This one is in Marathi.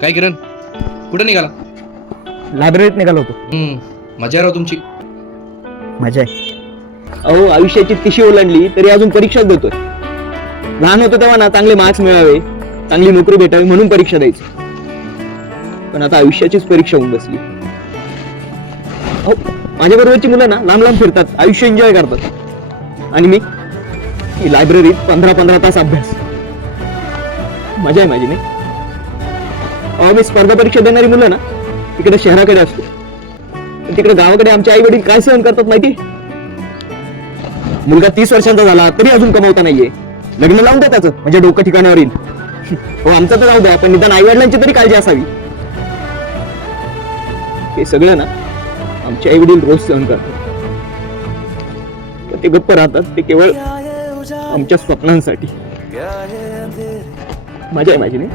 काय किरण, कुठे निघाला? लायब्ररीत निघालो होतो. मजा आहे राव तुमची. मजा आहे. अहो, आयुष्याची तिशी ओलांडली तरी अजून परीक्षाच देतोय. लहान होतो तेव्हा ना चांगले मार्क्स मिळावे, चांगली नोकरी भेटावी म्हणून परीक्षा द्यायची. पण आता आयुष्याचीच परीक्षा होऊन बसली. अहो, माझ्या बरोबरची मुलं ना लांब लांब फिरतात, आयुष्य एन्जॉय करतात, आणि मी लायब्ररीत 15-15 तास अभ्यास. मजा आहे माझी नाही. अहो, मी स्पर्धा परीक्षा देणारी मुलं ना तिकडे शहराकडे असतो, तिकडे गावाकडे आमचे आई वडील काय सहन करतात माहिती? मुलगा 30 वर्षांचा झाला तरी अजून कमवता नाहीये. लग्न लावून द्या त्याचं, म्हणजे डोकं ठिकाणावर येईल. हो, आमचं तर जाऊ द्या, पण निदान आई वडिलांची तरी काळजी असावी. हे सगळं ना आमचे आई वडील रोज सहन करतात, पण ते गप्प राहतात ते केवळ आमच्या स्वप्नांसाठी. मजा आहे माझी नाही.